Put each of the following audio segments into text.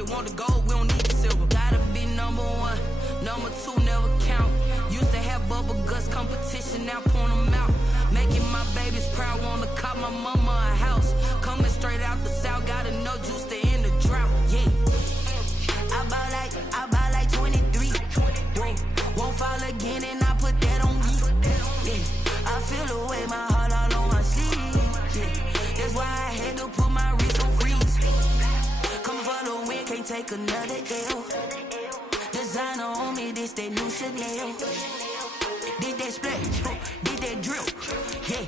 only want the gold, we don't need the silver. Gotta be number one, number two never count. Used to have bubble guts competition, now point them out. Making my babies proud, wanna cop my mama a house. Coming straight out the south, got enough juice to end the drought. Yeah, I buy like 23. Won't fall again, and I put that on me. Yeah, I feel the way, my heart all on my sleeve. Yeah, that's why I had to put my wrist on freeze. Coming for the win, can't take another L. Designer on me, this that new Chanel. Did that split, did that drill. Yeah,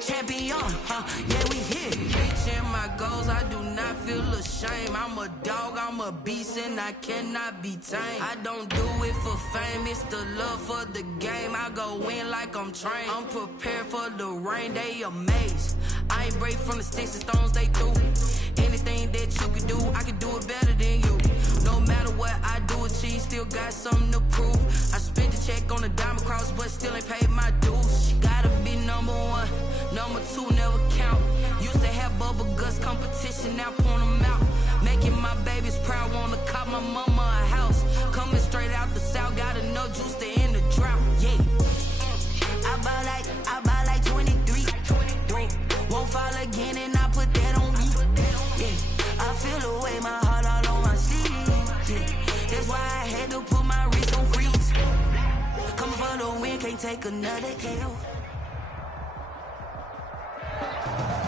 champion, yeah, we here. Reaching my goals, I do not feel ashamed. I'm a dog, I'm a beast, and I cannot be tamed. I don't do it for fame, it's the love for the game. I go in like I'm trained. I'm prepared for the rain, they amazed. I ain't break from the sticks and stones they threw. Anything that you can do, I can do it better than you. No matter what I do, achieve, still got something to prove. I spent the check on the diamond cross, but still ain't paid my dues. Gotta be number one, number two never count. Used to have bubble guts competition, now point them out. Making my babies proud, wanna cop my mama a house. Coming straight out the south, got enough juice to end the drought. Yeah, I buy like 23. Won't fall again, and I put that on me. Yeah, I feel the way, my heart all on my sleeve. Yeah, that's why I had to put my wrist on freeze. Coming for the win, can't take another L.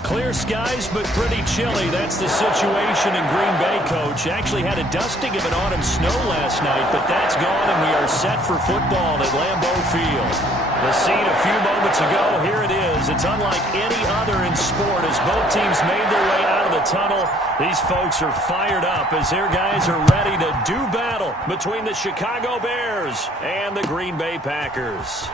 Clear skies, but pretty chilly. That's the situation in Green Bay, Coach. Actually had a dusting of an autumn snow last night, but that's gone, and we are set for football at Lambeau Field. The scene a few moments ago, here it is. It's unlike any other in sport as both teams made their way out of the tunnel. These folks are fired up as their guys are ready to do battle between the Chicago Bears and the Green Bay Packers.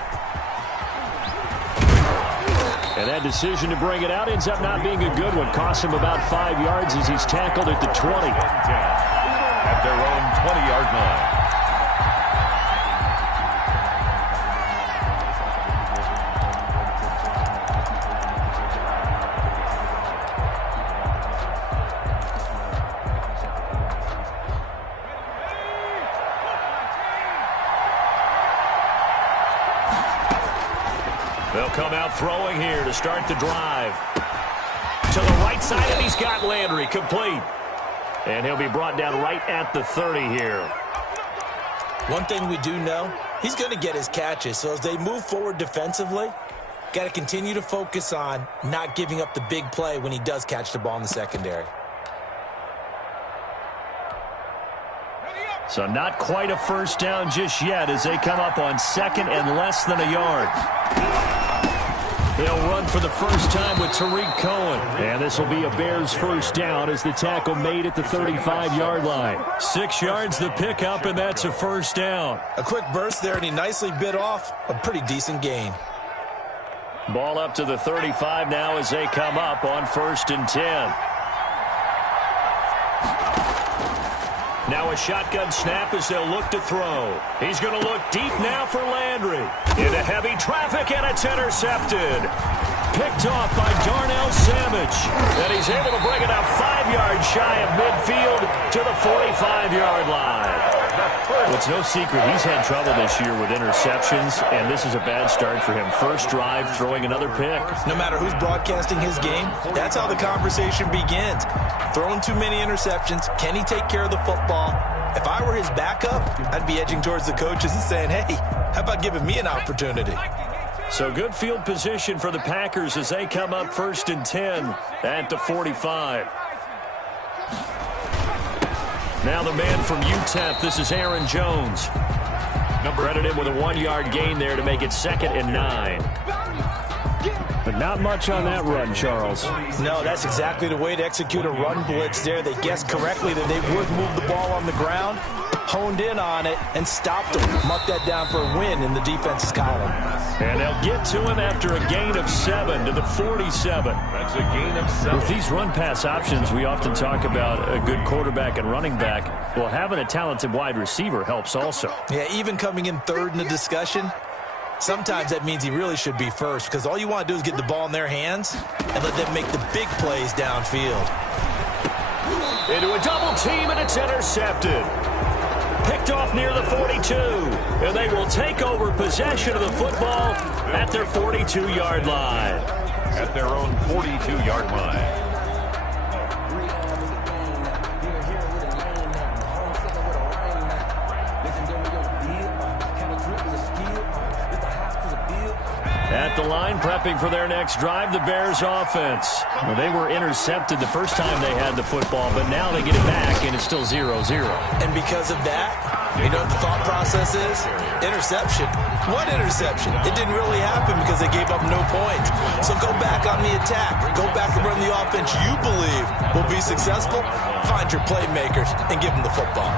And that decision to bring it out ends up not being a good one. Cost him about 5 yards as he's tackled at the 20. At their own 20-yard line. They'll come out throwing here to start the drive. To the right side, and he's got Landry complete. And he'll be brought down right at the 30 here. One thing we do know, he's going to get his catches. So as they move forward defensively, got to continue to focus on not giving up the big play when he does catch the ball in the secondary. So not quite a first down just yet as they come up on second and less than a yard. They'll run for the first time with Tariq Cohen. And this will be a Bears first down as the tackle made at the 35-yard line. 6 yards the pickup, and that's a first down. A quick burst there, and he nicely bit off a pretty decent gain. Ball up to the 35 now as they come up on 1st and 10. Now a shotgun snap as they'll look to throw. He's going to look deep now for Landry. Into heavy traffic, and it's intercepted. Picked off by Darnell Savage. And he's able to bring it up 5 yards shy of midfield to the 45-yard line. It's no secret he's had trouble this year with interceptions, and this is a bad start for him. First drive, throwing another pick. No matter who's broadcasting his game, that's how the conversation begins. Throwing too many interceptions. Can he take care of the football? If I were his backup, I'd be edging towards the coaches and saying, hey, how about giving me an opportunity? So good field position for the Packers as they come up 1st and 10 at the 45. Now the man from UTEP, this is Aaron Jones. Credited with a 1-yard gain there to make it 2nd and 9. But not much on that run, Charles. No, that's exactly the way to execute a run blitz there. They guessed correctly that they would move the ball on the ground, honed in on it, and stopped him. Mark that down for a win in the defense's column. And they'll get to him after a gain of 7 to the 47. That's a gain of 7. With these run-pass options, we often talk about a good quarterback and running back. Well, having a talented wide receiver helps also. Yeah, even coming in third in the discussion, sometimes that means he really should be first, because all you want to do is get the ball in their hands and let them make the big plays downfield. into a double team, and it's intercepted. Picked off near the 42, and they will take over possession of the football at their 42-yard line. At their own 42-yard line. At the line, prepping for their next drive, the Bears offense. Well, they were intercepted the first time they had the football, but now they get it back, and it's still 0-0. And because of that, you know what the thought process is? Interception. What interception? It didn't really happen because they gave up no points. So go back on the attack. Go back and run the offense you believe will be successful. Find your playmakers and give them the football.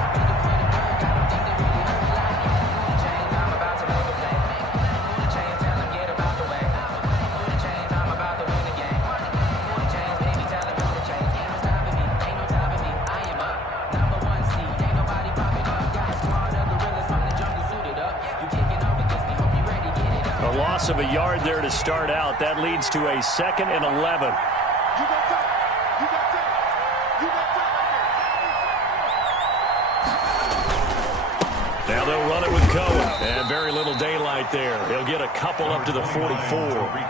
Of a yard there to start out. That leads to a 2nd and 11. Now they'll run it with Cohen. And very little daylight there. He'll get a couple up to the 44.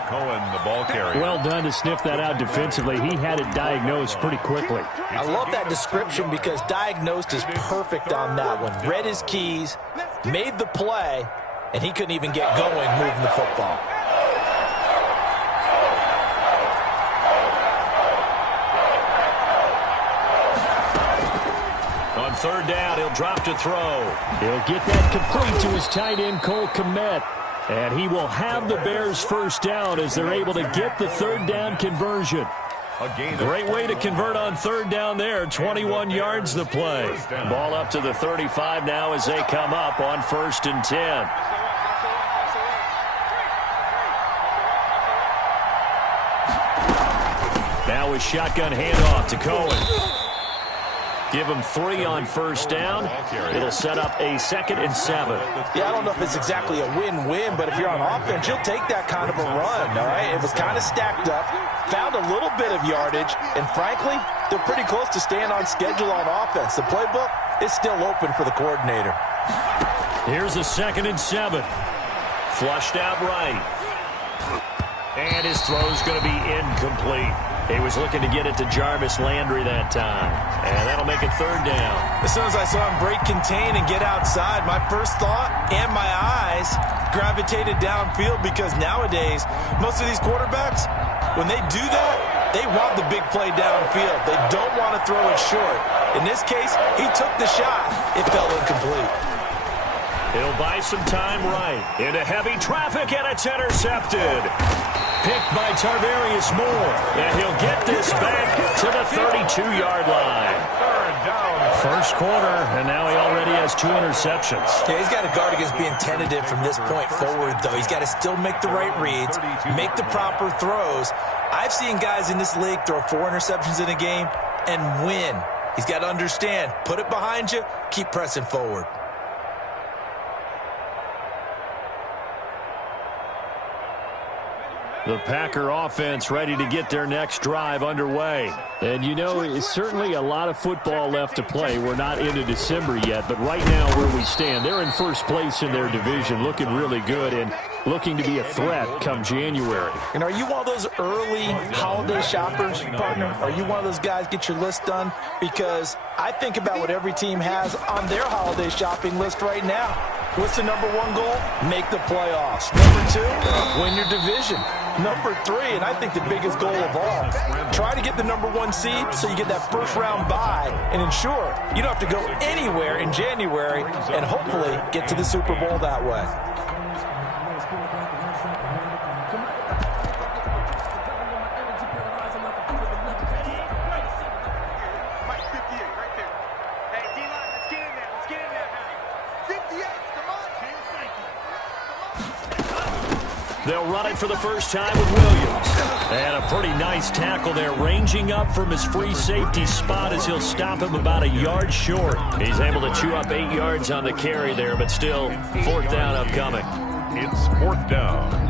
Cohen, the ball carrier. Well done to sniff that out defensively. He had it diagnosed pretty quickly. I love that description because diagnosed is perfect on that one. Read his keys, made the play, and he couldn't even get going moving the football. On 3rd down, he'll drop to throw. He'll get that complete to his tight end, Cole Kmet. And he will have the Bears' first down as they're able to get the 3rd down conversion. Great way to convert on 3rd down there. 21 yards the play. Ball up to the 35 now as they come up on 1st and 10. Now a shotgun handoff to Cohen. Give him 3 on 1st down. It'll set up a 2nd and 7. Yeah, I don't know if it's exactly a win-win, but if you're on offense, you'll take that kind of a run, all right? It was kind of stacked up, found a little bit of yardage, and frankly, they're pretty close to staying on schedule on offense. The playbook is still open for the coordinator. Here's a 2nd and 7. Flushed out right. And his throw's going to be incomplete. He was looking to get it to Jarvis Landry that time. And that'll make it 3rd down. As soon as I saw him break contain and get outside, my first thought and my eyes gravitated downfield because nowadays, most of these quarterbacks, when they do that, they want the big play downfield. They don't want to throw it short. In this case, he took the shot. It fell incomplete. He'll buy some time right. Into heavy traffic, and it's intercepted. Picked by Tarvarius Moore. And he'll get this back to the 32-yard line. 3rd down. First quarter, and now he already has 2 interceptions. Yeah, he's got to guard against being tentative from this point forward, though. He's got to still make the right reads, make the proper throws. I've seen guys in this league throw 4 interceptions in a game and win. He's got to understand, put it behind you, keep pressing forward. The Packer offense ready to get their next drive underway. And you know, it's certainly a lot of football left to play. We're not into December yet, but right now where we stand, they're in first place in their division, looking really good and looking to be a threat come January. And are you one of those early holiday shoppers, partner? Are you one of those guys get your list done? Because I think about what every team has on their holiday shopping list right now. What's the number 1 goal? Make the playoffs. Number 2, win your division. Number 3, and I think the biggest goal of all, try to get the number 1 seed so you get that first-round bye and ensure you don't have to go anywhere in January and hopefully get to the Super Bowl that way. They'll run it for the first time with Williams. And a pretty nice tackle there, ranging up from his free safety spot as he'll stop him about a yard short. He's able to chew up 8 yards on the carry there, but still 4th down upcoming. It's 4th down.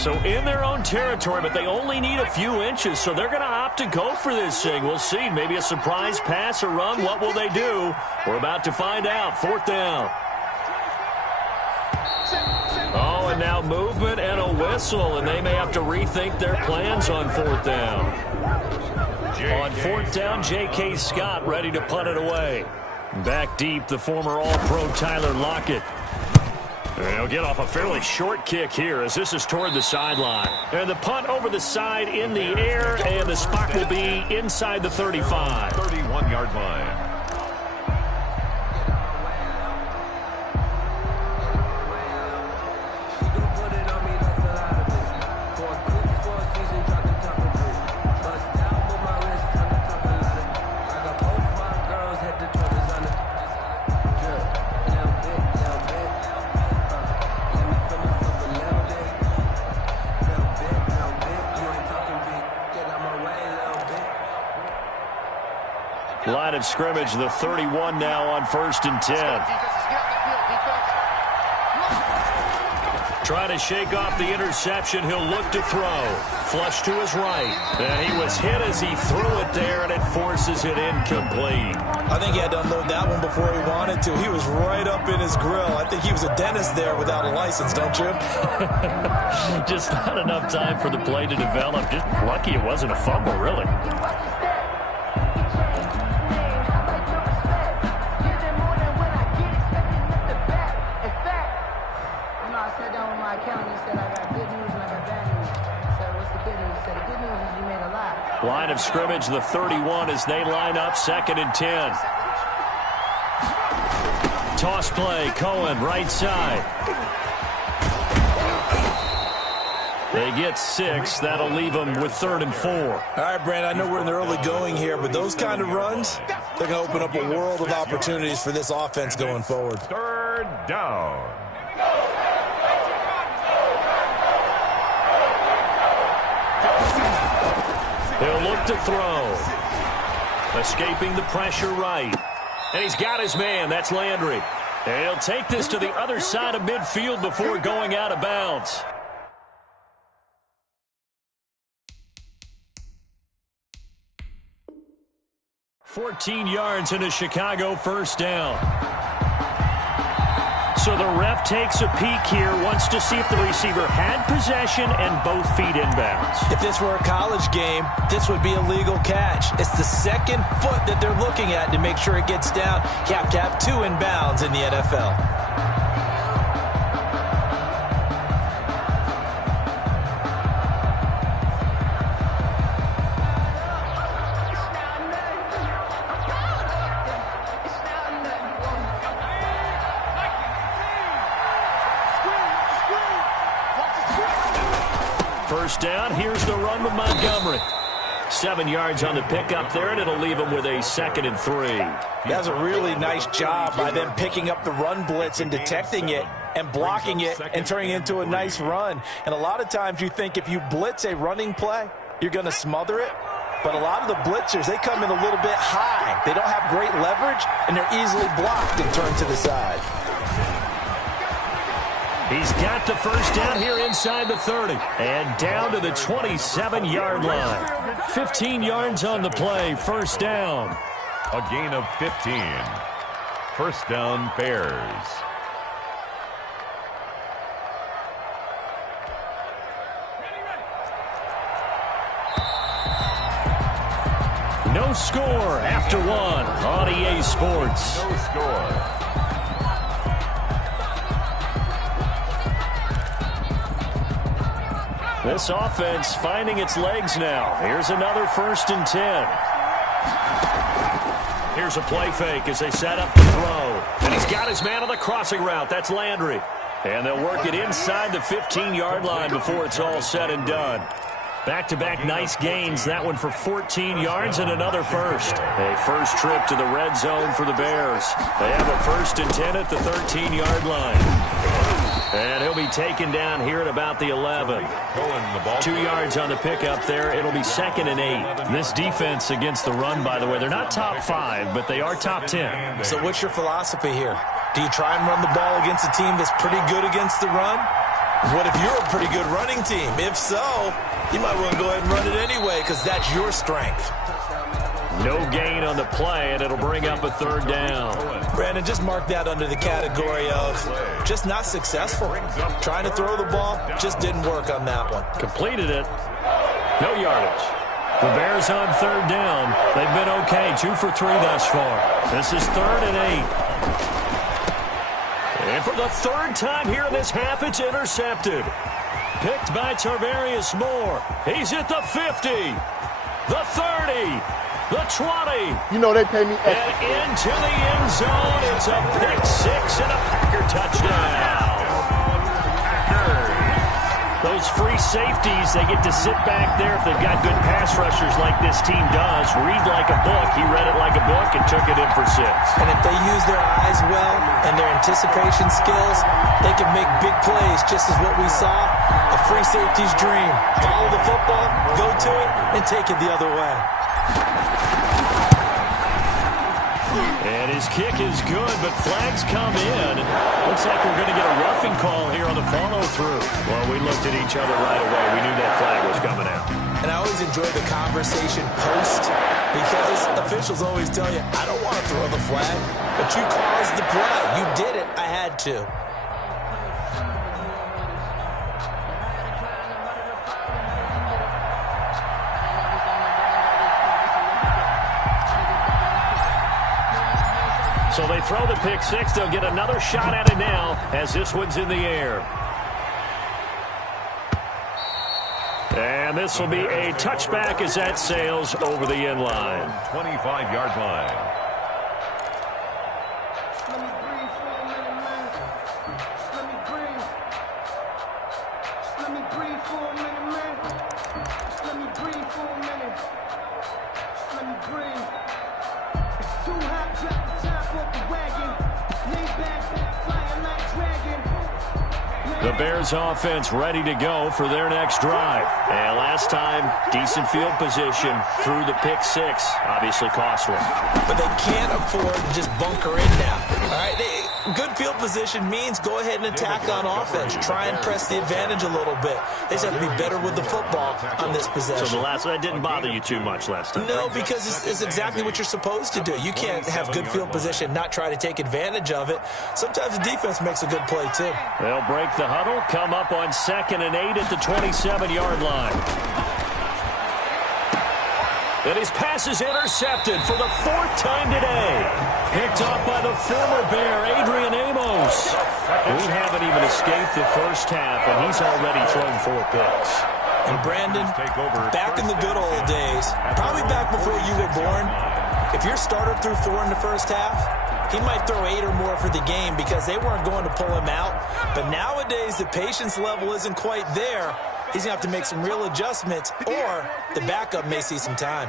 So in their own territory, but they only need a few inches, so they're going to opt to go for this thing. We'll see. Maybe a surprise pass or run. What will they do? We're about to find out. 4th down. Oh, and now movement and a whistle, and they may have to rethink their plans on 4th down. On 4th down, J.K. Scott ready to punt it away. Back deep, the former All-Pro Tyler Lockett. He'll get off a fairly short kick here as this is toward the sideline. And the punt over the side in the air, and the spot will be inside the 35. 31-yard line. Line of scrimmage, the 31 now on 1st and 10. Trying to shake off the interception. He'll look to throw. Flush to his right. And he was hit as he threw it there, and it forces it incomplete. I think he had to unload that one before he wanted to. He was right up in his grill. I think he was a dentist there without a license, don't you? Just not enough time for the play to develop. Just lucky it wasn't a fumble, really. Line of scrimmage, the 31 as they line up 2nd and 10. Toss play, Cohen, right side. They get 6. That'll leave them with 3rd and 4. All right, Brand, I know we're in the early going here, but those kind of runs, they're going to open up a world of opportunities for this offense going forward. 3rd down. He'll look to throw. Escaping the pressure right. And he's got his man. That's Landry. And he'll take this to the other side of midfield before going out of bounds. "14 yards into Chicago, 1st down. So the ref takes a peek here, wants to see if the receiver had possession and both feet inbounds. If this were a college game, this would be a legal catch. It's the 2nd foot that they're looking at to make sure it gets down. You have to have 2 inbounds in the NFL. First down, here's the run with Montgomery. 7 yards on the pickup there, and it'll leave him with a 2nd and 3. That's a really nice job by them picking up the run blitz and detecting it and blocking it and turning it into a nice run. And a lot of times you think if you blitz a running play, you're going to smother it. But a lot of the blitzers, they come in a little bit high. They don't have great leverage, and they're easily blocked and turned to the side. He's got the first down here inside the 30. And down to the 27-yard line. 15 yards on the play, 1st down. A gain of 15. 1st down, Bears. No score after 1 on EA Sports. No score. This offense finding its legs now. Here's another 1st and 10. Here's a play fake as they set up the throw. And he's got his man on the crossing route. That's Landry. And they'll work it inside the 15-yard line before it's all said and done. Back-to-back nice gains. That one for 14 yards and another first. A first trip to the red zone for the Bears. They have a 1st and 10 at the 13-yard line. And he'll be taken down here at about the 11. 2 yards on the pickup there. It'll be 2nd and 8. This defense against the run, by the way, they're not top 5, but they are top 10. So what's your philosophy here? Do you try and run the ball against a team that's pretty good against the run? What if you're a pretty good running team? If so, you might want to go ahead and run it anyway because that's your strength. No gain on the play, and it'll bring up a third down. Brandon, just mark that under the category of just not successful. Trying to throw the ball just didn't work on that one. Completed it. No yardage. The Bears on third down. They've been okay, 2 for 3 thus far. This is 3rd and 8. And for the third time here in this half, it's intercepted. Picked by Tarvarius Moore. He's at the 50, the 30, the 20. You know they pay me extra. And into the end zone. It's a pick 6 and a Packer touchdown. Those free safeties, they get to sit back there if they've got good pass rushers like this team does. Read like a book. He read it like a book and took it in for 6. And if they use their eyes well and their anticipation skills, they can make big plays, just as what we saw, a free safety's dream. Follow the football, go to it, and take it the other way. And his kick is good, but flags come in. Looks like we're going to get a roughing call here on the follow-through. Well, we looked at each other right away. We knew that flag was coming out. And I always enjoy the conversation post because officials always tell you, I don't want to throw the flag, but you caused the play. You did it. I had to. So they throw the pick 6. They'll get another shot at it now as this one's in the air. And this will be a touchback as that sails over the end line. 25-yard line. The Bears offense ready to go for their next drive. And last time, decent field position through the pick 6. Obviously costly. But they can't afford to just bunker in now. All right, good field position means go ahead and attack on offense. Try and press the advantage a little bit. They just have to be better with the football on this possession. So that didn't bother you too much last time? No, because it's exactly what you're supposed to do. You can't have good field position, not try to take advantage of it. Sometimes the defense makes a good play, too. They'll break the huddle, come up on 2nd and 8 at the 27-yard line. And his pass is intercepted for the 4th time today. Picked off by the former Bear, Adrian Amos. We haven't even escaped the first half, and he's already thrown 4 picks. And Brandon, back in the good old days, probably back before you were born, if your starter threw 4 in the first half, he might throw 8 or more for the game because they weren't going to pull him out. But nowadays, the patience level isn't quite there. He's going to have to make some real adjustments, or the backup may see some time.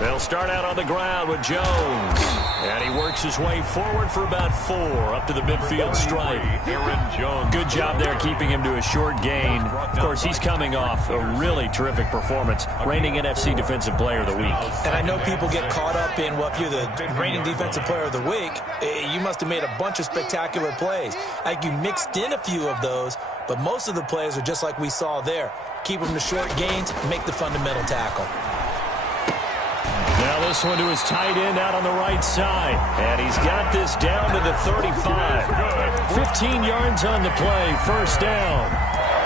They'll start out on the ground with Jones. And he works his way forward for about 4 up to the midfield stripe. Aaron Jones. Good job there keeping him to a short gain. Of course, he's coming off a really terrific performance, reigning NFC Defensive Player of the Week. And I know people get caught up in, well, if you're the reigning Defensive Player of the Week, you must have made a bunch of spectacular plays. Like you mixed in a few of those, but most of the plays are just like we saw there. Keep them to short gains, make the fundamental tackle. Now this one to his tight end out on the right side. And he's got this down to the 35. 15 yards on the play, 1st down.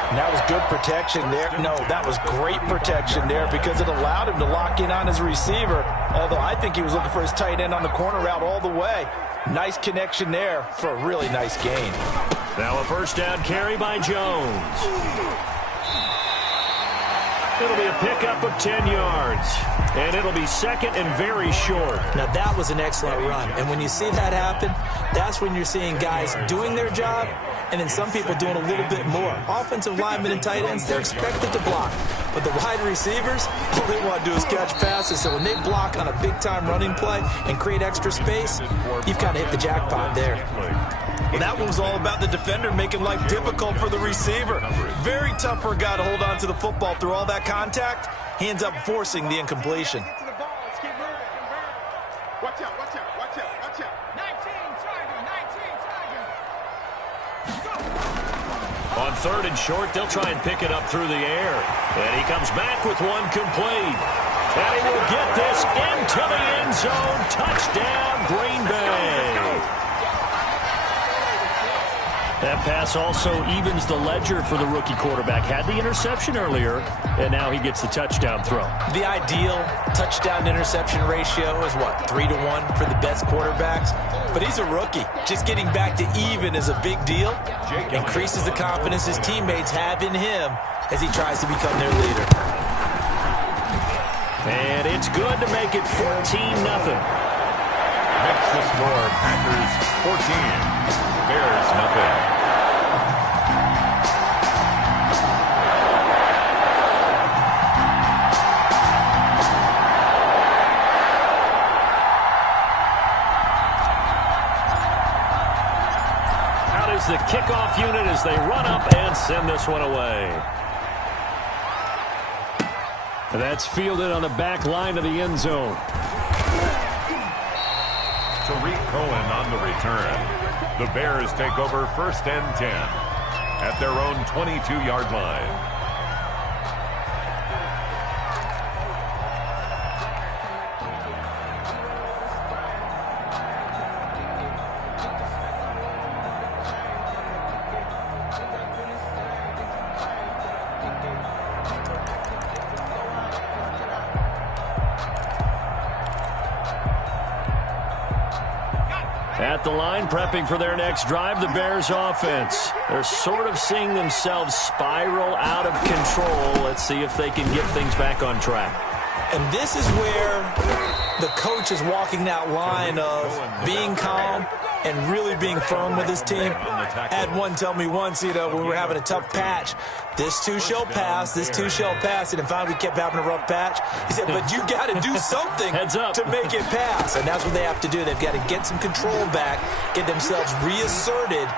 And that was good protection there. No, that was great protection there because it allowed him to lock in on his receiver. Although I think he was looking for his tight end on the corner route all the way. Nice connection there for a really nice gain. Now a 1st down carry by Jones. It'll be a pickup of 10 yards. And it'll be 2nd and very short. Now, that was an excellent run. And when you see that happen, that's when you're seeing guys doing their job and then some people doing a little bit more. Offensive linemen and tight ends, they're expected to block. But the wide receivers, all they want to do is catch passes. So when they block on a big-time running play and create extra space, you've kind of hit the jackpot there. Well, that one was all about the defender making life difficult for the receiver. Very tough for a guy to hold on to the football through all that contact. He ends up forcing the incompletion. Watch out, watch out, watch out. 3rd and short. They'll try and pick it up through the air. And he comes back with one complete. And he will get this into the end zone. Touchdown, Green Bay. That pass also evens the ledger for the rookie quarterback. Had the interception earlier, and now he gets the touchdown throw. The ideal touchdown-interception ratio is, what, 3-1 for the best quarterbacks? But he's a rookie. Just getting back to even is a big deal. Increases the confidence his teammates have in him as he tries to become their leader. And it's good to make it 14-0. Makes the score Packers 14. Bears nothing. Out is the kickoff unit as they run up and send this one away. And that's fielded on the back line of the end zone. Tariq Cohen on the return. The Bears take over 1st and 10 at their own 22-yard line. At the line, prepping for their next drive, the Bears offense. They're sort of seeing themselves spiral out of control. Let's see if they can get things back on track. And this is where the coach is walking that line of being calm and really being firm with his team. I had one tell me once, when we were having a tough patch, this too shall pass, this too shall pass. And finally we kept having a rough patch. He said, but you got to do something to make it pass. And that's what they have to do. They've got to get some control back, get themselves reasserted,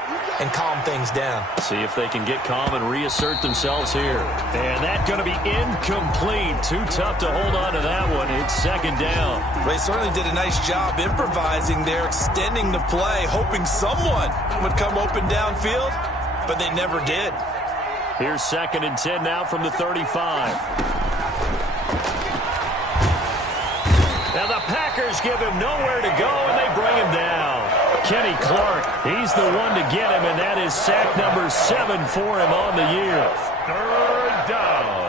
and calm things down. See if they can get calm and reassert themselves here. And that's going to be incomplete. Too tough to hold on to that one. It's 2nd down. They certainly did a nice job improvising there, extending the play, hoping someone would come open downfield, but they never did. Here's 2nd and 10 now from the 35. Now the Packers give him nowhere to go, and they bring him down. Kenny Clark, he's the one to get him, and that is sack number 7 for him on the year. 3rd down.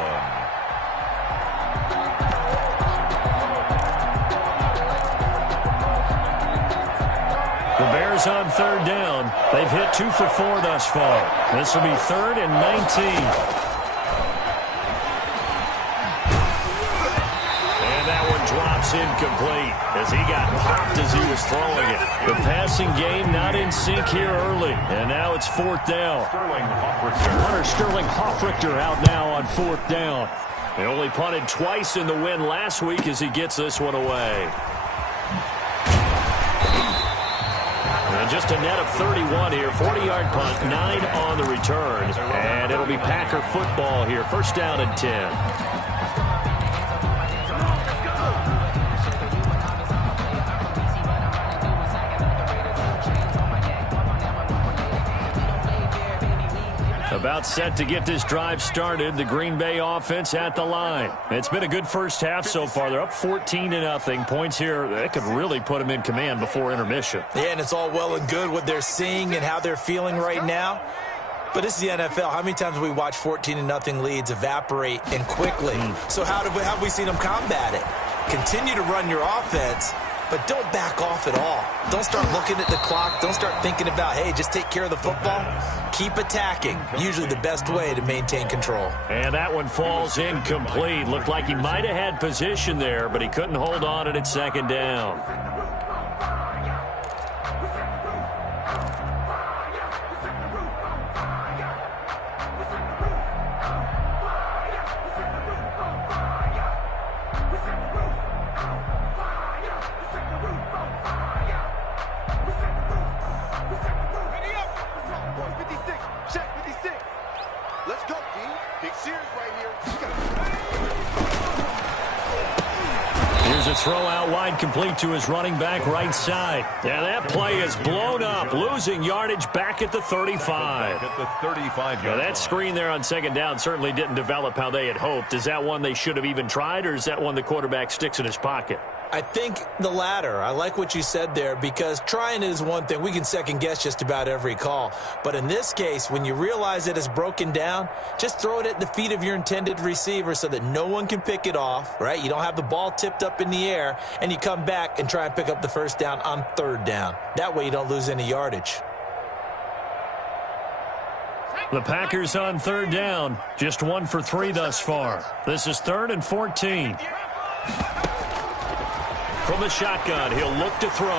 The Bears on 3rd down. They've hit 2 for 4 thus far. This will be 3rd and 19. Drops incomplete as he got popped as he was throwing it. The passing game not in sync here early, and now it's 4th down. Hunter Sterling Hoffrichter out now on 4th down. They only punted twice in the win last week as he gets this one away. And just a net of 31 here, 40-yard punt, 9 on the return, and it'll be Packer football here, 1st down and 10. About set to get this drive started. The Green Bay offense at the line. It's been a good first half so far. They're up 14-0. Points here, that could really put them in command before intermission. Yeah, and it's all well and good what they're seeing and how they're feeling right now. But this is the NFL. How many times have we watched 14-0 leads evaporate and quickly? So how have we seen them combat it? Continue to run your offense, but don't back off at all. Don't start looking at the clock. Don't start thinking about, hey, just take care of the football. Keep attacking. Usually the best way to maintain control. And that one falls incomplete. Looked like he might have had position there, but he couldn't hold on at 2nd down. Here's a throw out wide, complete to his running back right side. Yeah, that play is blown up, losing yardage back at the 35. At the 35-yard line. That screen there on second down certainly didn't develop how they had hoped. Is that one they should have even tried, or is that one the quarterback sticks in his pocket? I think the latter. I like what you said there, because trying it is one thing. We can second guess just about every call. But in this case, when you realize it is broken down, just throw it at the feet of your intended receiver so that no one can pick it off, right? You don't have the ball tipped up in the air, and you come back and try and pick up the first down on third down. That way you don't lose any yardage. The Packers on third down, just 1 for 3 thus far. This is 3rd and 14. From the shotgun, he'll look to throw.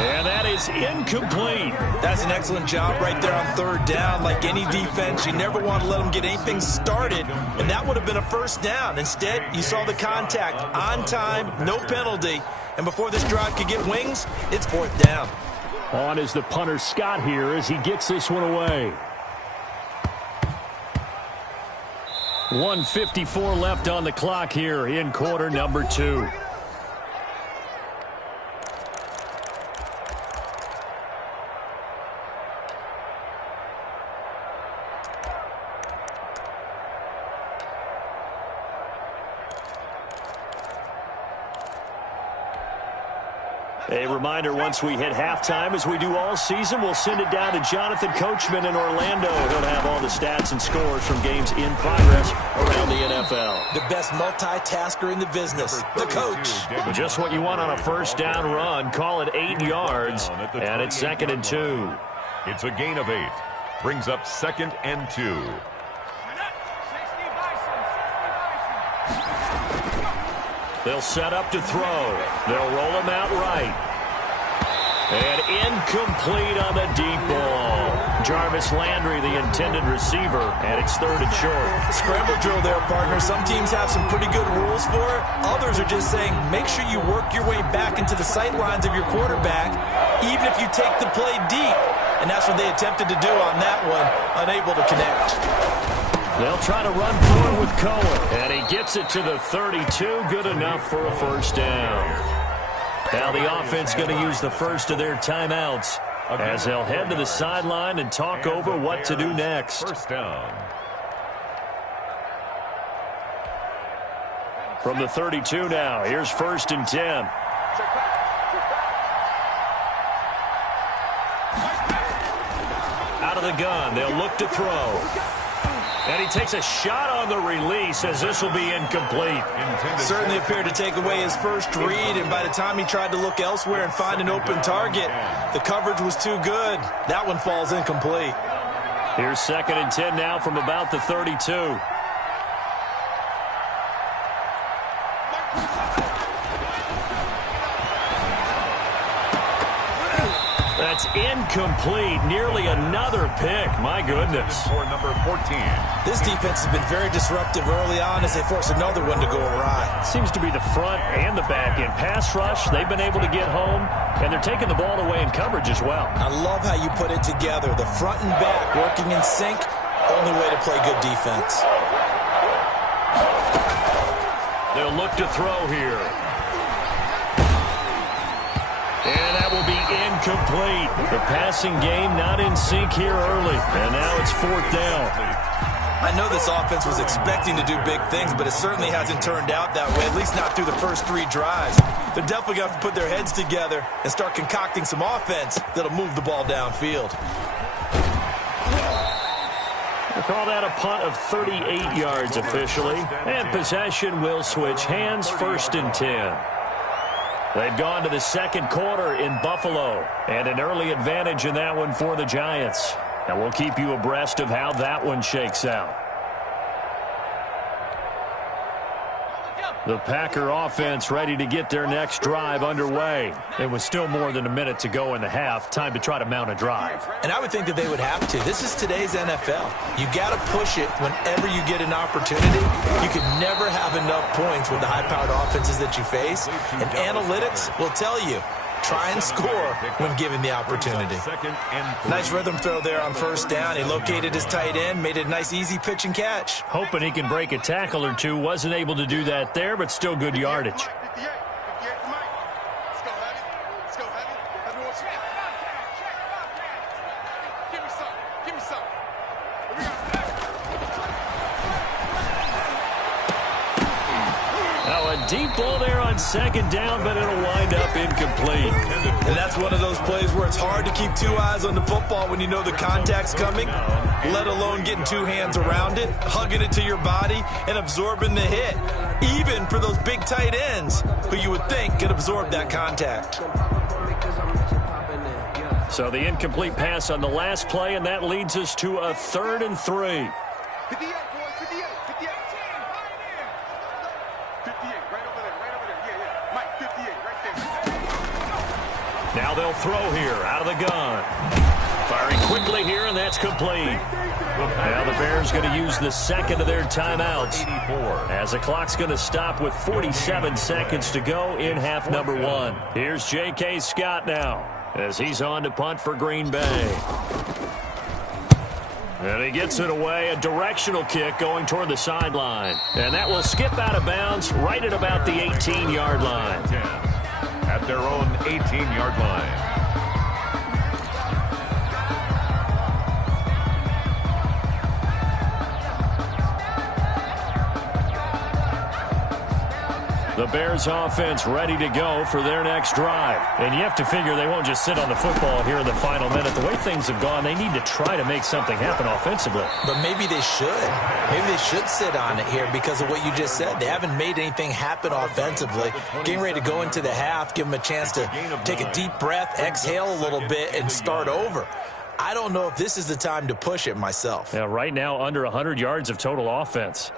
And that is incomplete. That's an excellent job right there on third down. Like any defense, you never want to let them get anything started, and that would have been a first down. Instead, you saw the contact on time, no penalty, and before this drive could get wings, it's 4th down. On is the punter Scott here as he gets this one away. 1:54 left on the clock here in quarter number 2. A reminder, once we hit halftime, as we do all season, we'll send it down to Jonathan Coachman in Orlando. He'll have all the stats and scores from games in progress around the NFL. The best multitasker in the business, the coach. Just what you want on a first down run. Call it 8 yards, and it's 2nd and 2. It's a gain of 8. Brings up 2nd and 2. They'll set up to throw. They'll roll him out right. And incomplete on the deep ball. Jarvis Landry, the intended receiver, and it's 3rd and short. Scramble drill there, partner. Some teams have some pretty good rules for it. Others are just saying, make sure you work your way back into the sight lines of your quarterback, even if you take the play deep. And that's what they attempted to do on that one, unable to connect. They'll try to run forward with Cohen, and he gets it to the 32, good enough for a first down. Now the offense going to use the first of their timeouts as they'll head to the sideline and talk over what to do next. First down. From the 32 now, here's 1st and 10. Out of the gun, they'll look to throw. And he takes a shot on the release as this will be incomplete. Certainly appeared to take away his first read, and by the time he tried to look elsewhere and find an open target, the coverage was too good. That one falls incomplete. Here's 2nd and 10 now from about the 32. That's incomplete. Nearly another pick. My goodness. For number 14. This defense has been very disruptive early on as they force another one to go awry. Seems to be the front and the back end. Pass rush, they've been able to get home, and they're taking the ball away in coverage as well. I love how you put it together. The front and back working in sync. Only way to play good defense. They'll look to throw here. And that will be incomplete. The passing game not in sync here early. And now it's 4th down. I know this offense was expecting to do big things, but it certainly hasn't turned out that way, at least not through the first 3 drives. They're definitely going to have to put their heads together and start concocting some offense that'll move the ball downfield. We'll call that a punt of 38 yards officially. And possession will switch hands, 1st and 10. They've gone to the second quarter in Buffalo, and an early advantage in that one for the Giants. And we'll keep you abreast of how that one shakes out. The Packer offense ready to get their next drive underway. It was still more than a minute to go in the half. Time to try to mount a drive. And I would think that they would have to. This is today's NFL. You got to push it whenever you get an opportunity. You can never have enough points with the high-powered offenses that you face. And analytics will tell you, try and score when given the opportunity. Nice rhythm throw there on first down. He located his tight end, made it a nice easy pitch and catch. Hoping he can break a tackle or two. Wasn't able to do that there, but still good yardage. Deep ball there on second down, but it'll wind up incomplete. And that's one of those plays where it's hard to keep two eyes on the football when you know the contact's coming, let alone getting two hands around it, hugging it to your body, and absorbing the hit, even for those big tight ends who you would think could absorb that contact. So the incomplete pass on the last play, and that leads us to a 3rd and 3. Now they'll throw here out of the gun. Firing quickly here, and that's complete. Now the Bears going to use the second of their timeouts as the clock's going to stop with 47 seconds to go in half number 1. Here's J.K. Scott now as he's on to punt for Green Bay. And he gets it away, a directional kick going toward the sideline. And that will skip out of bounds right at about the 18-yard line. At their own 18-yard line. The Bears offense ready to go for their next drive. And you have to figure they won't just sit on the football here in the final minute. The way things have gone, they need to try to make something happen offensively. But maybe they should. Maybe they should sit on it here because of what you just said. They haven't made anything happen offensively. Getting ready to go into the half, give them a chance to take a deep breath, exhale a little bit, and start over. I don't know if this is the time to push it myself. Yeah, right now under 100 yards of total offense.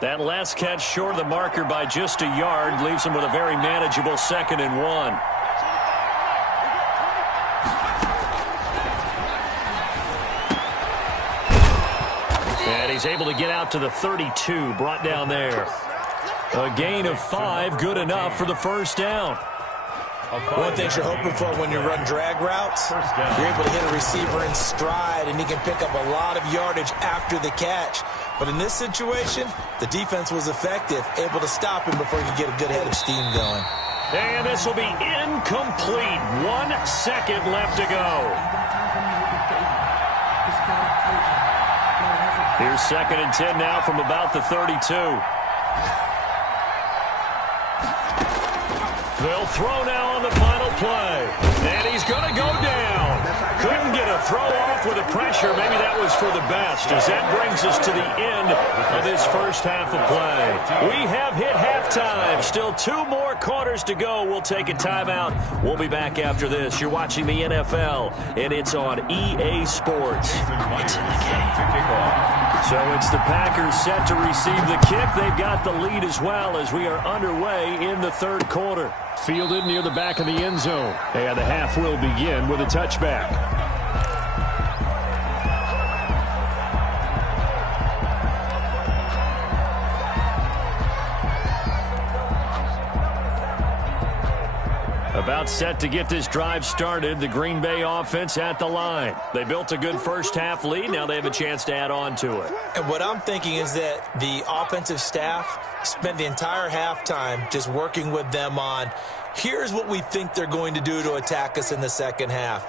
That last catch short of the marker by just a yard leaves him with a very manageable 2nd and 1. And he's able to get out to the 32, brought down there. A gain of 5, good enough for the first down. One thing you're hoping for when you run drag routes, you're able to hit a receiver in stride, and he can pick up a lot of yardage after the catch. But in this situation, the defense was effective, able to stop him before he could get a good head of steam going. And this will be incomplete. 1 second left to go. Here's 2nd and 10 now from about the 32. They'll throw now on the final play. And he's going to go down. Couldn't get a throw off with the pressure. Maybe that was for the best, as that brings us to the end of this first half of play. We have hit halftime. Still 2 more quarters to go. We'll take a timeout. We'll be back after this. You're watching the NFL, and it's on EA Sports. It's in the game. So it's the Packers set to receive the kick. They've got the lead as well as we are underway in the 3rd quarter. Fielded near the back of the end zone. And the half will begin with a touchback. About set to get this drive started. The Green Bay offense at the line. They built a good first half lead. Now they have a chance to add on to it. And what I'm thinking is that the offensive staff spent the entire halftime just working with them on, here's what we think they're going to do to attack us in the second half.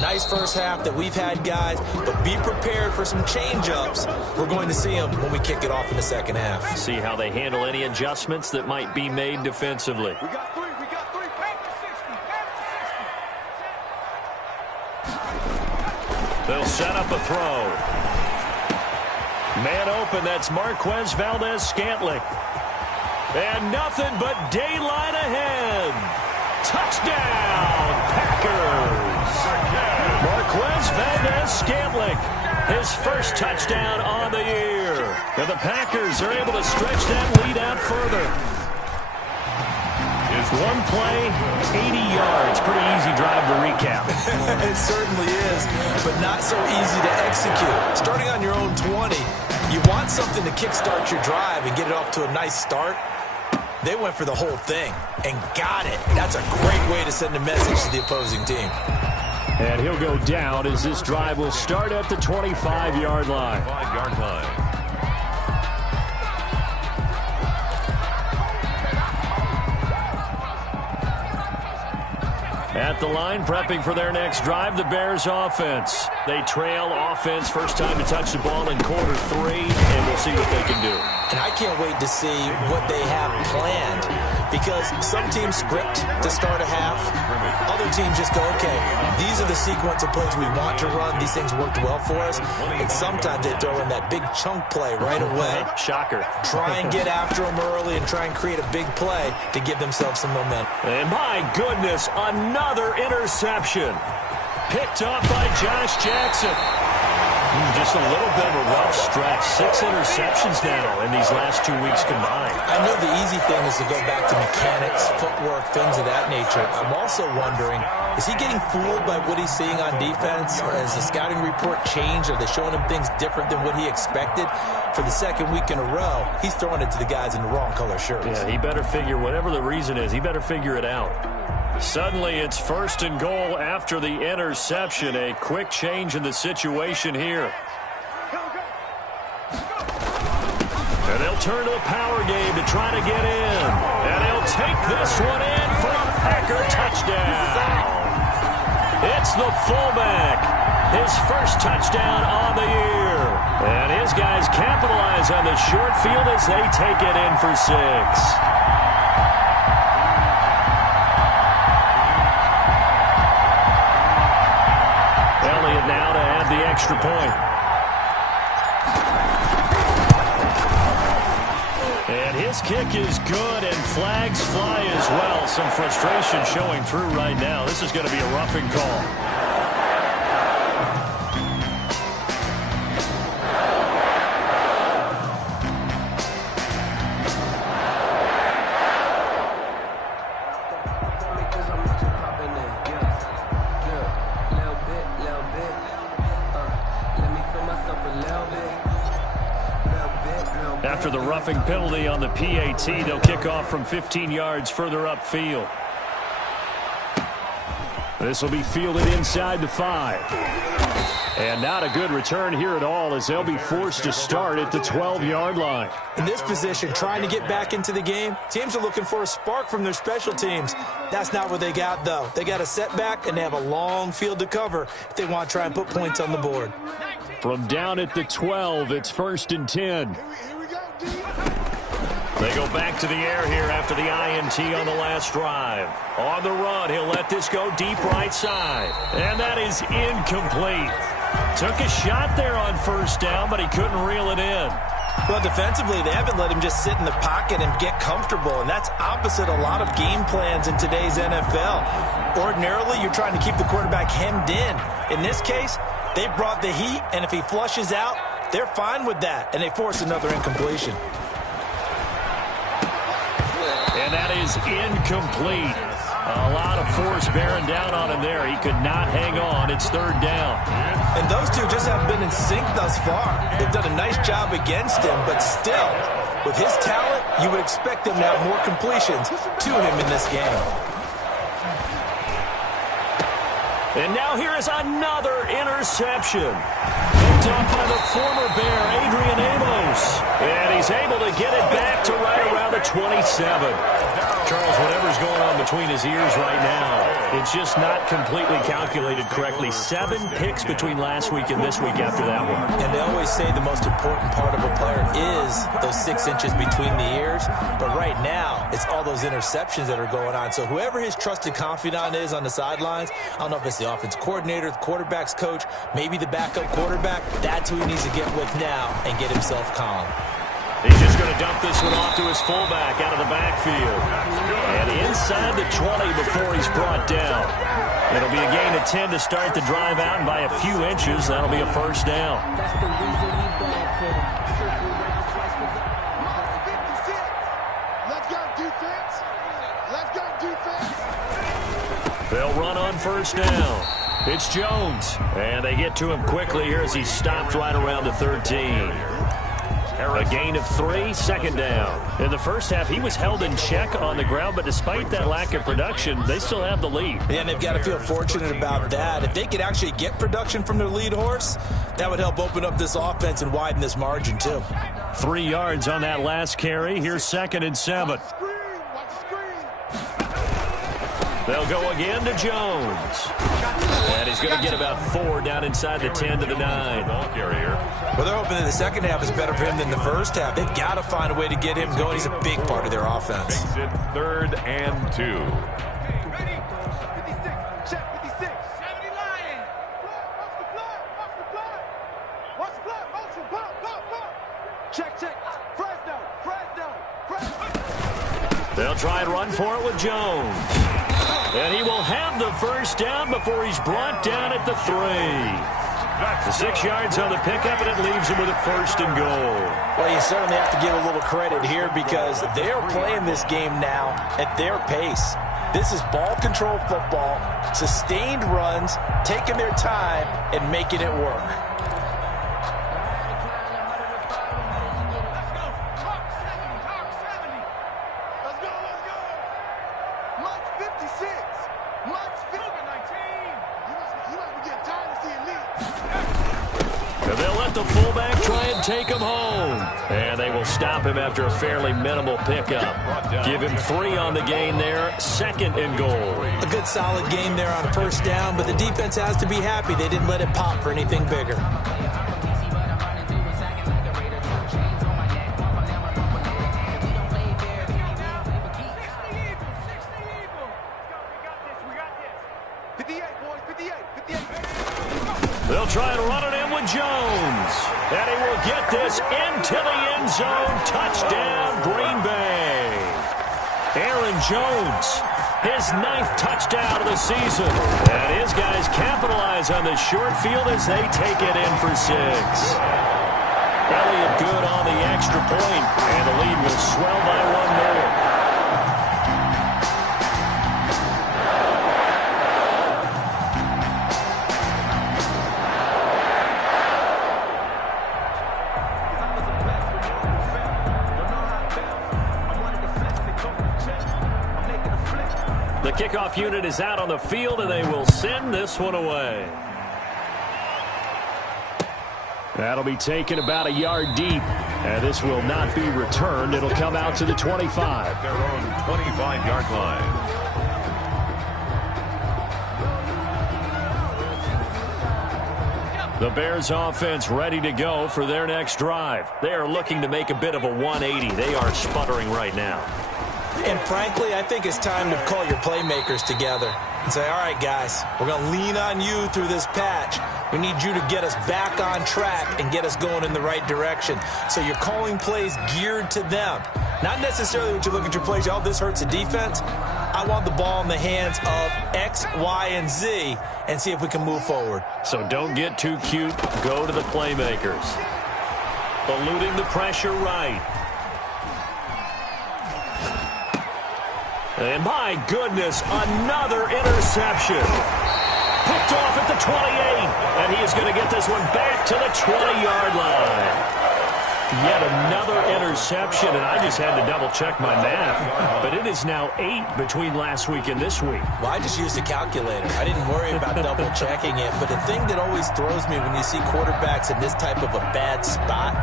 Nice first half that we've had, guys, but be prepared for some change-ups. We're going to see them when we kick it off in the second half. See how they handle any adjustments that might be made defensively. They'll set up a throw. Man open, that's Marquez Valdez-Scantling. And nothing but daylight ahead. Touchdown, Packers. Marquez Valdez-Scantling, his first touchdown on the year. And the Packers are able to stretch that lead out further. 1 play, 80 yards. Pretty easy drive to handicap. It certainly is, but not so easy to execute. Starting on your own 20, you want something to kickstart your drive and get it off to a nice start. They went for the whole thing and got it. That's a great way to send a message to the opposing team. And he'll go down as this drive will start at the 25-yard line. 5-yard line. At the line, prepping for their next drive, the Bears offense. They trail offense, first time to touch the ball in quarter 3, and we'll see what they can do. And I can't wait to see what they have planned, because some teams script to start a half. Other teams just go, okay, these are the sequence of plays we want to run. These things worked well for us. And sometimes they throw in that big chunk play right away. Shocker. Try and get after them early and try and create a big play to give themselves some momentum. And my goodness, another interception. Picked up by Josh Jackson. Just a little bit of a rough stretch. 6 interceptions now in these last 2 weeks combined. I know the easy thing is to go back to mechanics, footwork, things of that nature. I'm also wondering, is he getting fooled by what he's seeing on defense? Has the scouting report changed? Are they showing him things different than what he expected? For the second week in a row, he's throwing it to the guys in the wrong color shirts. Yeah, he better figure, whatever the reason is, he better figure it out. Suddenly, it's 1st and goal after the interception. A quick change in the situation here. And they'll turn to the power game to try to get in. And he'll take this one in for a Packer touchdown. It's the fullback. His first touchdown on the year. And his guys capitalize on the short field as they take it in for 6. Now to add the extra point. And his kick is good, and flags fly as well. Some frustration showing through right now. This is going to be a roughing call. After the roughing penalty on the PAT, they'll kick off from 15 yards further upfield. This will be fielded inside the 5. And not a good return here at all, as they'll be forced to start at the 12-yard line. In this position, trying to get back into the game, teams are looking for a spark from their special teams. That's not what they got, though. They got a setback, and they have a long field to cover if they want to try and put points on the board. From down at the 12, it's 1st and 10. They go back to the air here after the INT on the last drive. On the run, he'll let this go deep right side. And that is incomplete. Took a shot there on 1st down, but he couldn't reel it in. Well, defensively, they haven't let him just sit in the pocket and get comfortable, and that's opposite a lot of game plans in today's NFL. Ordinarily, you're trying to keep the quarterback hemmed in. In this case, they brought the heat, and if he flushes out, they're fine with that, and they force another incompletion. And that is incomplete. A lot of force bearing down on him there. He could not hang on. It's 3rd down. And those two just haven't been in sync thus far. They've done a nice job against him, but still, with his talent, you would expect them to have more completions to him in this game. And now here is another interception. Picked up by the former Bear, Adrian Amos. And he's able to get it back to right around the 27. Charles, whatever's going on between his ears right now, it's just not completely calculated correctly. 7 picks between last week and this week after that one. And they always say the most important part of a player is those 6 inches between the ears. But right now, it's all those interceptions that are going on. So whoever his trusted confidant is on the sidelines, I don't know if it's the offense coordinator, the quarterback's coach, maybe the backup quarterback, that's who he needs to get with now and get himself calm. He's just going to dump this one off to his fullback out of the backfield. And inside the 20 before he's brought down. It'll be a gain of 10 to start the drive out, and by a few inches, that'll be a 1st down. They'll run on first down. It's Jones. And they get to him quickly here as he stopped right around the 13. A gain of 3, second down. In the first half, he was held in check on the ground, but despite that lack of production, they still have the lead. And they've got to feel fortunate about that. If they could actually get production from their lead horse, that would help open up this offense and widen this margin, too. 3 yards on that last carry. Here's 2nd and 7. They'll go again to Jones. And he's going to get about 4 down inside the 10 to the 9. Well, they're hoping that the second half is better for him than the first half. They've got to find a way to get him going. He's a big part of their offense. Makes it 3rd and 2. Ready? 56. Check 56. 70 Lion. Watch the blood. Watch the blood. Motion. Pop. Check. Fresno. They'll try and run for it with Jones. And he will have the first down before he's brought down at the 3. The 6 yards on the pickup, and it leaves him with a 1st and goal. Well, you certainly have to give a little credit here because they're playing this game now at their pace. This is ball control football, sustained runs, taking their time, and making it work. The fullback try and take him home. And they will stop him after a fairly minimal pickup. Give him 3 on the gain there. 2nd and goal. A good solid game there on 1st down, but the defense has to be happy they didn't let it pop for anything bigger. They'll try and run it in with Jones. And he will get this into the end zone. Touchdown, Green Bay. Aaron Jones, his 9th touchdown of the season. And his guys capitalize on the short field as they take it in for 6. Elliott good on the extra point, and the lead will swell by 1 more. The kickoff unit is out on the field, and they will send this one away. That'll be taken about a yard deep, and this will not be returned. It'll come out to the 25. Their own 25-yard line. The Bears offense ready to go for their next drive. They are looking to make a bit of a 180. They are sputtering right now. And frankly, I think it's time to call your playmakers together and say, all right, guys, we're going to lean on you through this patch. We need you to get us back on track and get us going in the right direction. So you're calling plays geared to them. Not necessarily when you look at your plays, oh, this hurts the defense. I want the ball in the hands of X, Y, and Z and see if we can move forward. So don't get too cute. Go to the playmakers. Eluding the pressure right. And my goodness, another interception. Picked off at the 28. And he is going to get this one back to the 20-yard line. Yet another interception, and I just had to double-check my math. But it is now 8 between last week and this week. Well, I just used a calculator. I didn't worry about double-checking it. But the thing that always throws me when you see quarterbacks in this type of a bad spot,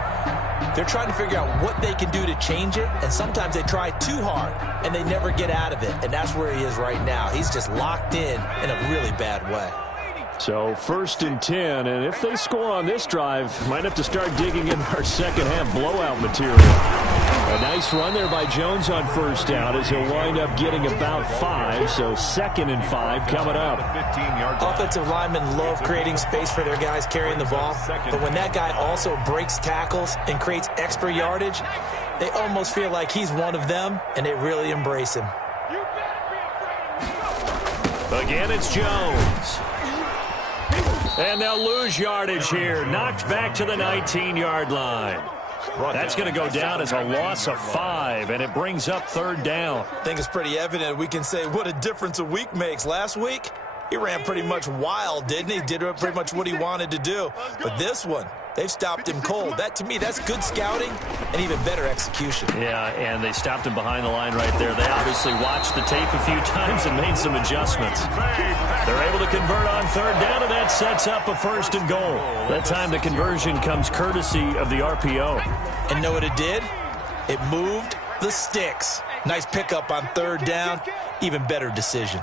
they're trying to figure out what they can do to change it, and sometimes they try too hard, and they never get out of it, and that's where he is right now. He's just locked in a really bad way. So 1st and 10, and if they score on this drive, might have to start digging in our second-half blowout material. A nice run there by Jones on 1st down as he'll wind up getting about 5, so 2nd and 5 coming up. Offensive linemen love creating space for their guys carrying the ball, but when that guy also breaks tackles and creates extra yardage, they almost feel like he's one of them, and they really embrace him. Again, it's Jones. And they'll lose yardage here. Knocked back to the 19-yard line. That's going to go down as a loss of 5, and it brings up 3rd down. I think it's pretty evident we can say what a difference a week makes. Last week, he ran pretty much wild, didn't he? Did pretty much what he wanted to do. But this one, they've stopped him cold. That, to me, that's good scouting and even better execution. Yeah, and they stopped him behind the line right there. They obviously watched the tape a few times and made some adjustments. They're able to convert on third down, and that sets up a 1st and goal. That time the conversion comes courtesy of the RPO. And know what it did? It moved the sticks. Nice pickup on third down. Even better decision.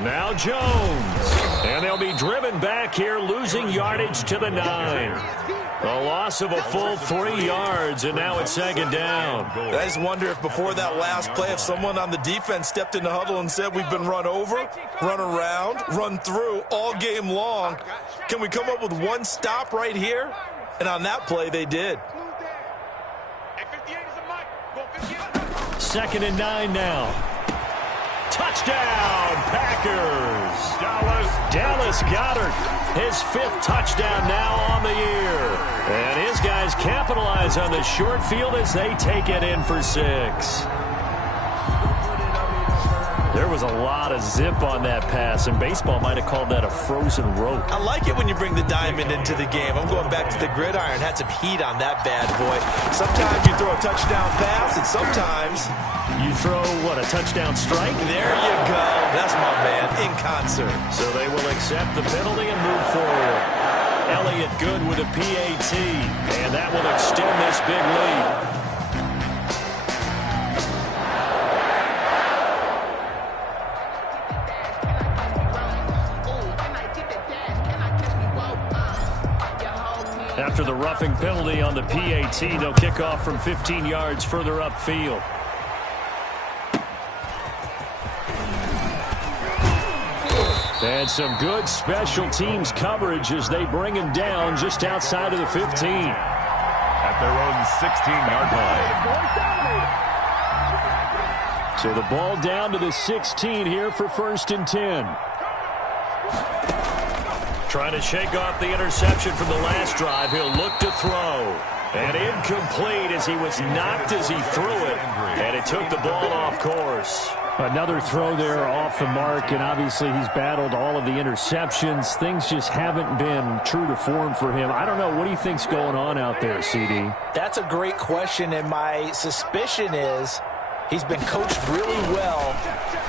Now Jones. And they'll be driven back here, losing yardage to the 9. A loss of a full 3 yards, and now it's 2nd down. I just wonder if before that last play, if someone on the defense stepped in the huddle and said, we've been run over, run around, run through all game long. Can we come up with one stop right here? And on that play, they did. 2nd and 9 now. Touchdown, Packers. Dallas Goedert, his 5th touchdown now on the year. And his guys capitalize on the short field as they take it in for 6. There was a lot of zip on that pass, and baseball might have called that a frozen rope. I like it when you bring the diamond into the game. I'm going back to the gridiron. Had some heat on that bad boy. Sometimes you throw a touchdown pass, and sometimes you throw, what, a touchdown strike? There you go. That's my man, in concert. So they will accept the penalty and move forward. Elliott good with a PAT, and that will extend this big lead. After the roughing penalty on the PAT, they'll kick off from 15 yards further upfield. And some good special teams coverage as they bring him down just outside of the 15. At their own 16-yard line. So the ball down to the 16 here for 1st and 10. Trying to shake off the interception from the last drive. He'll look to throw. And incomplete as he was knocked as he threw it. And it took the ball off course. Another throw there off the mark, and obviously he's battled all of the interceptions. Things just haven't been true to form for him. I don't know. What do you think's going on out there, CD? That's a great question, and my suspicion is he's been coached really well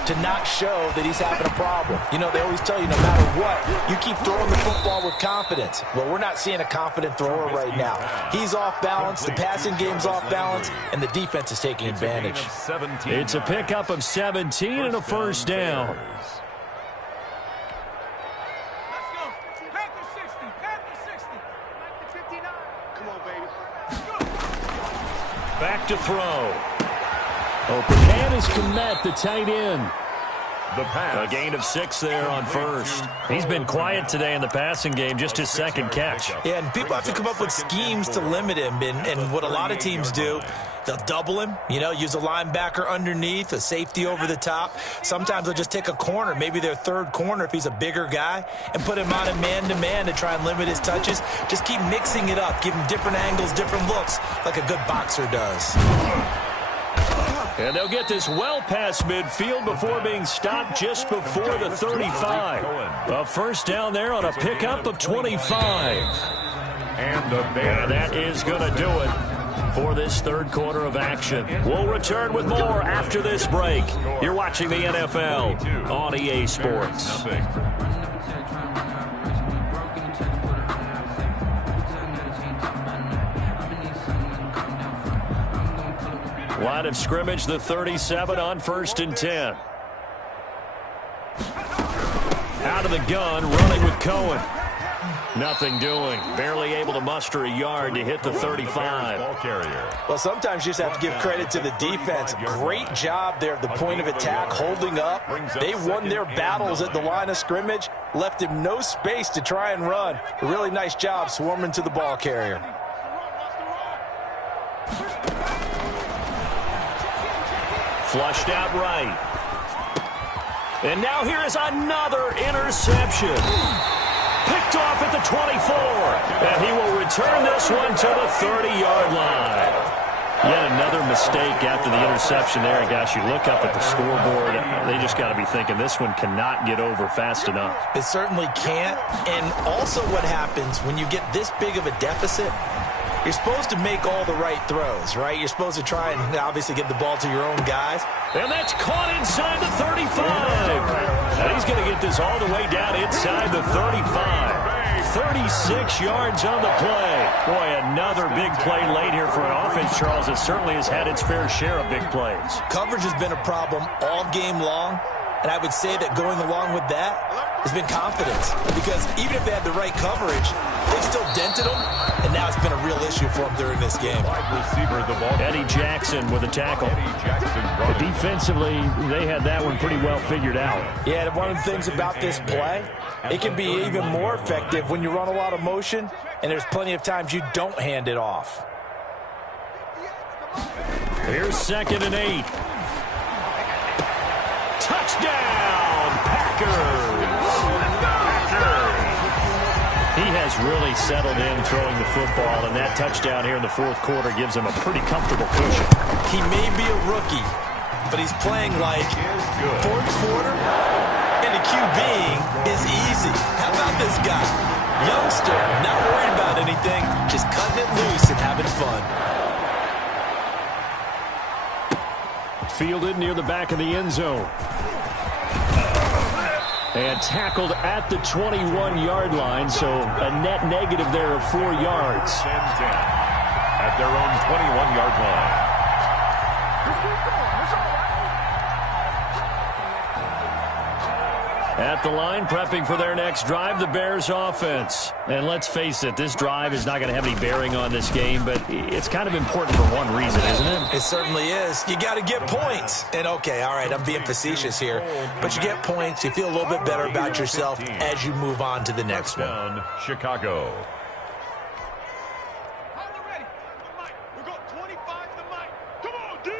to not show that he's having a problem. You know, they always tell you no matter what, you keep throwing the football with confidence. Well, we're not seeing a confident thrower right now. He's off balance, the passing game's off balance, and the defense is taking advantage. It's a pickup of 17 and a 1st down. Back to throw. Open hand is Komet, the tight end. The pass. A gain of 6 there on 1st. He's been quiet today in the passing game, just his 2nd catch. Yeah, and people have to come up with schemes to limit him. And what a lot of teams do, they'll double him, you know, use a linebacker underneath, a safety over the top. Sometimes they'll just take a corner, maybe their 3rd corner if he's a bigger guy, and put him on a man-to-man to try and limit his touches. Just keep mixing it up, give him different angles, different looks, like a good boxer does. And they'll get this well past midfield before being stopped just before the 35. A 1st down there on a pickup of 25. And the Bears. And that is going to do it for this 3rd quarter of action. We'll return with more after this break. You're watching the NFL on EA Sports. Line of scrimmage, the 37 on 1st and 10. Out of the gun, running with Cohen. Nothing doing. Barely able to muster a yard to hit the 35. Well, sometimes you just have to give credit to the defense. Great job there at the point of attack, holding up. They won their battles at the line of scrimmage, left him no space to try and run. A really nice job swarming to the ball carrier. Flushed out right. And now here is another interception. Picked off at the 24. And he will return this one to the 30-yard line. Yet another mistake after the interception there. And gosh, you look up at the scoreboard, they just got to be thinking this one cannot get over fast enough. It certainly can't. And also what happens when you get this big of a deficit, you're supposed to make all the right throws, right? You're supposed to try and obviously get the ball to your own guys. And that's caught inside the 35. And he's going to get this all the way down inside the 35. 36 yards on the play. Boy, another big play late here for an offense, Charles, that certainly has had its fair share of big plays. Coverage has been a problem all game long, and I would say that going along with that has been confidence. Because even if they had the right coverage, they still dented them, and now it's been a real issue for them during this game. Eddie Jackson with a tackle. Defensively, they had that one pretty well figured out. Yeah, and one of the things about this play, it can be even more effective when you run a lot of motion, and there's plenty of times you don't hand it off. Here's 2nd and 8. Touchdown, Packers! He has really settled in throwing the football, and that touchdown here in the 4th quarter gives him a pretty comfortable cushion. He may be a rookie, but he's playing like 4th quarter, and the QBing is easy. How about this guy? Youngster, not worried about anything, just cutting it loose and having fun. Fielded near the back of the end zone. And tackled at the 21-yard line, so a net negative there of 4 yards. 10-10 at their own 21-yard line. At the line, prepping for their next drive, the Bears offense. And let's face it, this drive is not going to have any bearing on this game, but it's kind of important for one reason, isn't it? It certainly is. You got to get points. And okay, all right, I'm being facetious here, but you get points, you feel a little bit better about yourself as you move on to the next one. Chicago. We got 25 to Mike. Come on, D.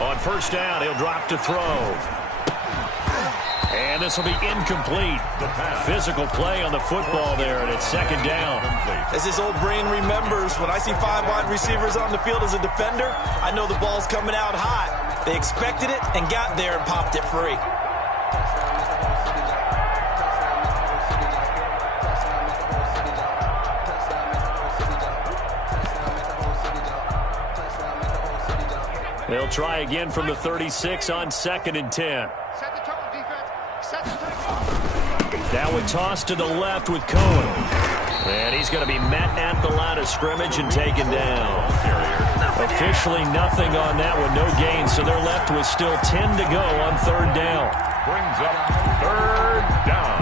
On 1st down, he'll drop to throw. And this will be incomplete. Physical play on the football there, and it's 2nd down. As his old brain remembers, when I see 5 wide receivers on the field as a defender, I know the ball's coming out hot. They expected it and got there and popped it free. They'll try again from the 36 on 2nd and 10. Set the tone, defense. Set the tone. Now a toss to the left with Cohen. And he's going to be met at the line of scrimmage and taken down. Officially nothing on that one, no gain, so they're left with still 10 to go on 3rd down. Brings up 3rd down.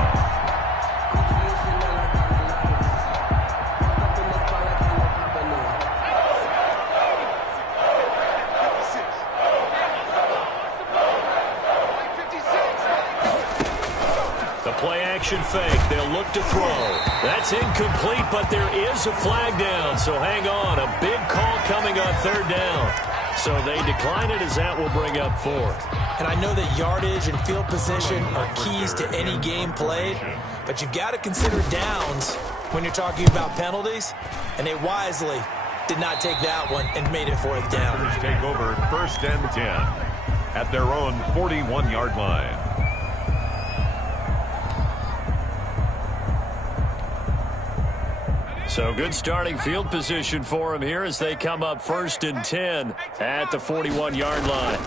Action fake. They'll look to throw. That's incomplete, but there is a flag down, so hang on. A big call coming on 3rd down. So they decline it as that will bring up 4th. And I know that yardage and field position are keys to any game played, but you've got to consider downs when you're talking about penalties, and they wisely did not take that one and made it 4th down. Take over 1st and 10 at their own 41-yard line. So good starting field position for him here as they come up 1st and 10 at the 41-yard line.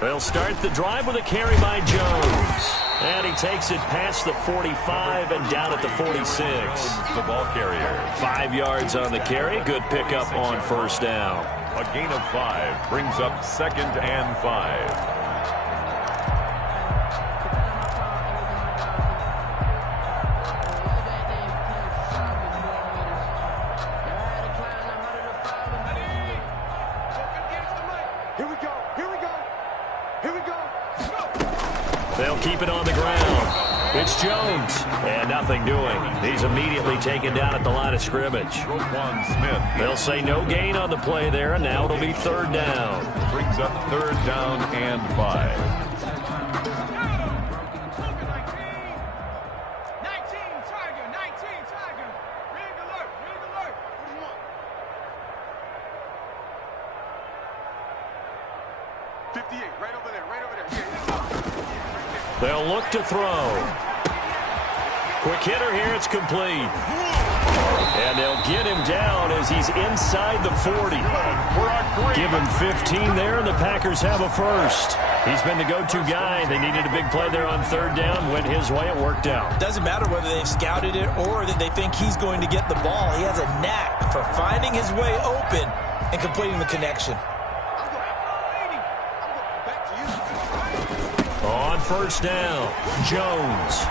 They'll start the drive with a carry by Jones. And he takes it past the 45 and down at the 46. The ball carrier. 5 yards on the carry. Good pickup on 1st down. A gain of 5 brings up 2nd and 5. They'll keep it on the ground. It's Jones. And nothing doing. He's immediately taken down at the line of scrimmage. They'll say no gain on the play there, and now it'll be 3rd down. Brings up 3rd down and 5. They'll look to throw. Quick hitter here. It's complete. And they'll get him down as he's inside the 40. Give him 15 there, and the Packers have a first. He's been the go-to guy. They needed a big play there on third down. Went his way. It worked out. Doesn't matter whether they've scouted it or that they think he's going to get the ball. He has a knack for finding his way open and completing the connection. On first down, Jones.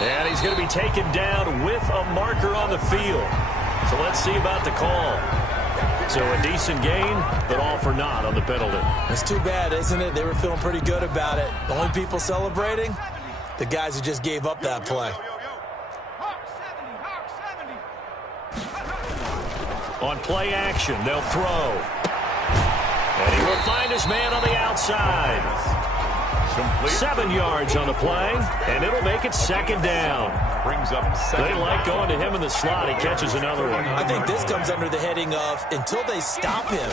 And he's going to be taken down with a marker on the field. So let's see about the call. So a decent gain, but all for naught on the penalty. It's too bad, isn't it? They were feeling pretty good about it. The only people celebrating, the guys who just gave up that play. On play action, they'll throw. And he will find his man on the outside. 7 yards on the play, and it'll make it second down. Brings up second. They like going to him in the slot. He catches another one. I think this comes under the heading of, until they stop him,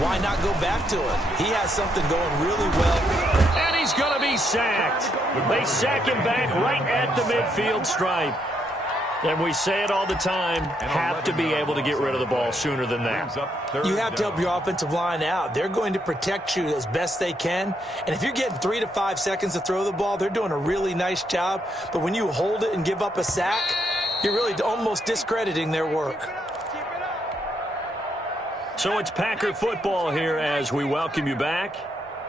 why not go back to it? He has something going really well. And he's going to be sacked. They sack him back right at the midfield stripe. And we say it all the time, have to be able to get rid of the ball sooner than that. You have to help your offensive line out. They're going to protect you as best they can. And if you're getting 3 to 5 seconds to throw the ball, they're doing a really nice job. But when you hold it and give up a sack, you're really almost discrediting their work. So it's Packer football here as we welcome you back.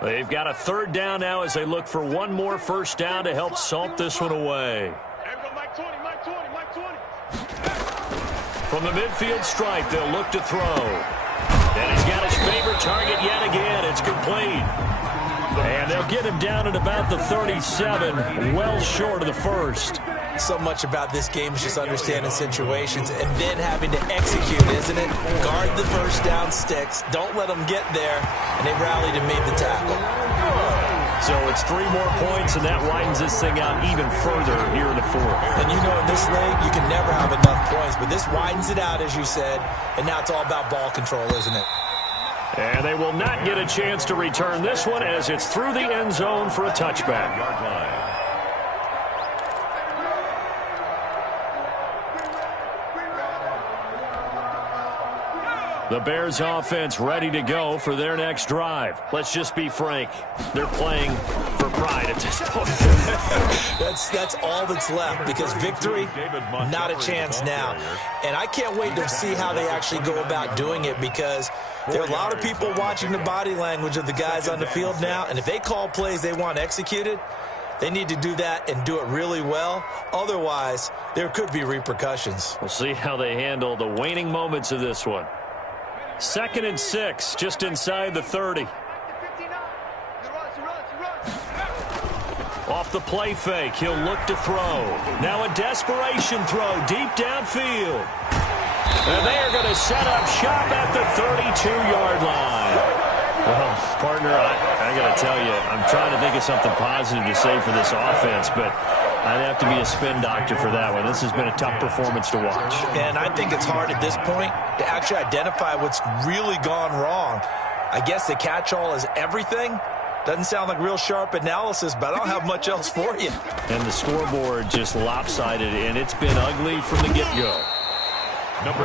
They've got a third down now as they look for one more first down to help salt this one away. From the midfield stripe, they'll look to throw. And he's got his favorite target yet again. It's complete. And they'll get him down at about the 37, well short of the first. So much about this game is just understanding situations and then having to execute, isn't it? Guard the first down sticks. Don't let them get there. And they rallied and made the tackle. So it's 3 more points, and that widens this thing out even further here in the fourth. And you know, in this league, you can never have enough points. But this widens it out, as you said. And now it's all about ball control, isn't it? And they will not get a chance to return this one as it's through the end zone for a touchback. Yard line. The Bears offense ready to go for their next drive. Let's just be frank. They're playing for pride at this point. That's all that's left, because victory, not a chance now. And I can't wait to see how they actually go about doing it, because there are a lot of people watching the body language of the guys on the field now. And if they call plays they want executed, they need to do that and do it really well. Otherwise, there could be repercussions. We'll see how they handle the waning moments of this one. 2nd and 6, just inside the 30. Off the play fake, he'll look to throw. Now a desperation throw deep downfield. And they are going to set up shop at the 32-yard line. Well, partner, I got to tell you, I'm trying to think of something positive to say for this offense, but I'd have to be a spin doctor for that one. This has been a tough performance to watch. And I think it's hard at this point to actually identify what's really gone wrong. I guess the catch-all is everything. Doesn't sound like real sharp analysis, but I don't have much else for you. And the scoreboard just lopsided, and it's been ugly from the get-go.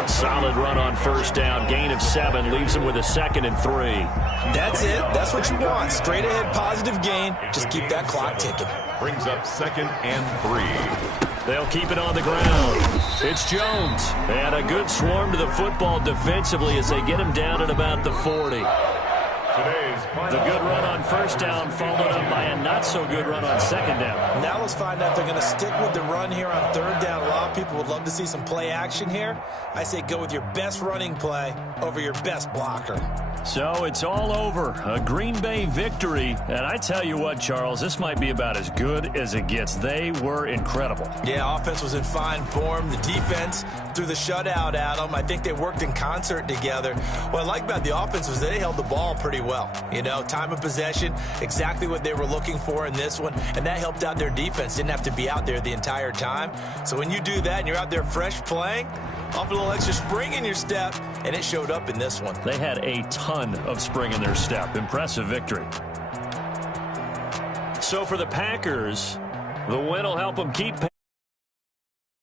Solid run on first down. Gain of 7 leaves him with a 2nd and 3. That's it. That's what you want. Straight ahead positive gain. Just keep that clock ticking. Brings up 2nd and 3. They'll keep it on the ground. It's Jones. And a good swarm to the football defensively as they get him down at about the 40. The good run on first down followed up by a not-so-good run on second down. Now let's find out if they're going to stick with the run here on third down. A lot of people would love to see some play action here. I say go with your best running play over your best blocker. So it's all over. A Green Bay victory. And I tell you what, Charles, this might be about as good as it gets. They were incredible. Yeah, offense was in fine form. The defense threw the shutout at them. I think they worked in concert together. What I like about the offense was they held the ball pretty well. You know, time of possession, exactly what they were looking for in this one. And that helped out their defense. Didn't have to be out there the entire time. So when you do that and you're out there fresh playing, off a little extra spring in your step, and it showed up in this one. They had a ton of spring in their step. Impressive victory. So for the Packers, the win will help them keep